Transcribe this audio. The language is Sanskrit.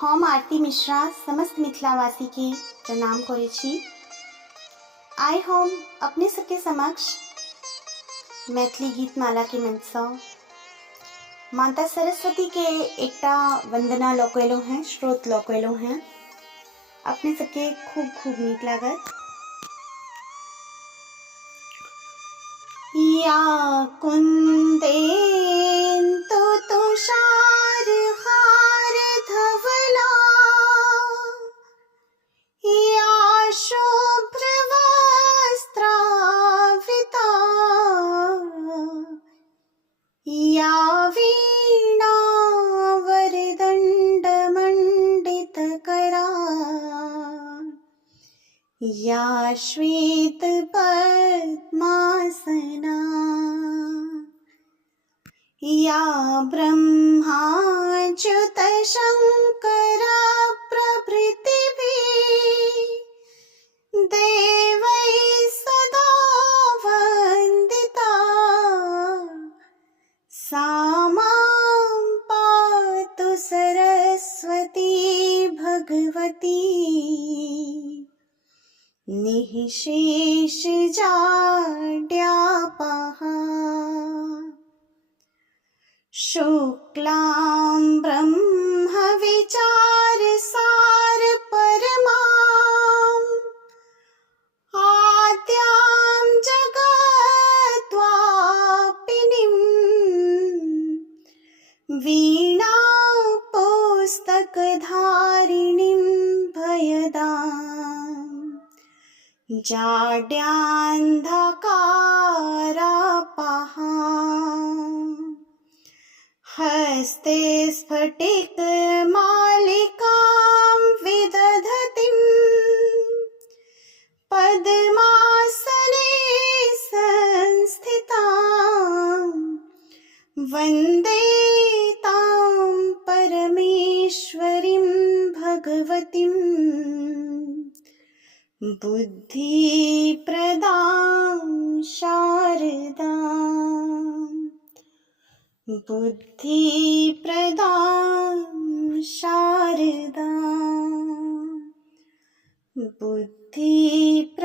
हम आरती मिश्रा समस्त मिथिलावासी के प्रणाम करै छी। आइ हम अपने सबके समक्ष मैथिली गीत माला के मंच सँ माता सरस्वती के एकटा वंदना लऽ कऽ एलहुँ हैं, स्त्रोत लऽ कऽ एलहुँ हैं। अपने सबके खूब खूब नीक लागत। या कुन्देन्दु तुषार हार धवला, या शुभ्र वस्त्रावृता, या वीणा वरदण्ड मण्डितकरा, या श्वेत पद्मासना, या ब्रह्माच्युत शङ्कर प्रभृतिभिः देवैः सदा वन्दिता, सा मां पातु सरस्वती भगवती निःशेषजाड्यापहा। शुक्लां ब्रह्मविचारसार परमां, आद्यां जगद्वापिनीं, वीणा पुस्तकधारिणीं भयदां, जाड्यान्धकारापहा। हस्ते स्फटिकमालिकां विदधतीं, पद्मासने संस्थितां, वन्दे तां परमेश्वरीं भगवतीं बुद्धिप्रदां शारदाम्, बुद्धिप्रदां शारदाम्, बुद्धिप्रदां